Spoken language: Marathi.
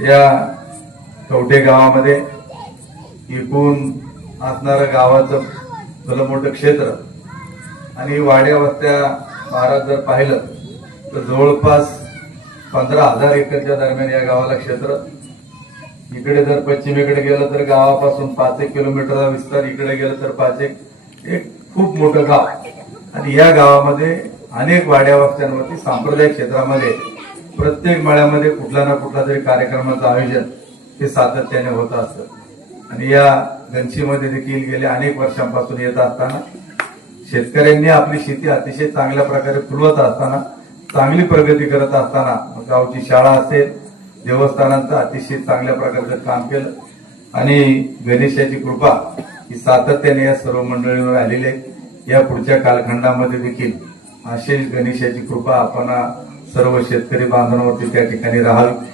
या कवठे गावामध्ये एकूण असणारं गावाचं भलं मोठं क्षेत्र आणि वाड्या वस्त्या महाराज जर पाहिलं तर जवळपास पंधरा हजार एकरच्या दरम्यान या गावाला क्षेत्र. इकडे जर पश्चिमेकडे गेलं तर गावापासून पाच एक किलोमीटरचा विस्तार इकडे गेलं तर पाच एक एक खूप मोठं गाव. आणि या गावामध्ये अनेक वाड्या वस्त्यांवरती सांप्रदायिक क्षेत्रामध्ये प्रत्येक मळ्यामध्ये कुठला ना कुठला तरी कार्यक्रमाचं आयोजन हे सातत्याने होत असतं. आणि या गंशीमध्ये देखील गेल्या अनेक वर्षांपासून येत असताना शेतकऱ्यांनी आपली शेती अतिशय चांगल्या प्रकारे फुलवत असताना चांगली प्रगती करत असताना गावची शाळा असेल देवस्थानांचं अतिशय चांगल्या प्रकारचं काम केलं. आणि गणेशाची कृपा ही सातत्याने या सर्व मंडळींवर आलेली आहे. या पुढच्या कालखंडामध्ये देखील अशीच गणेशाची कृपा आपण सर्व शेतकरी बांधवांवरती त्या ठिकाणी राहावी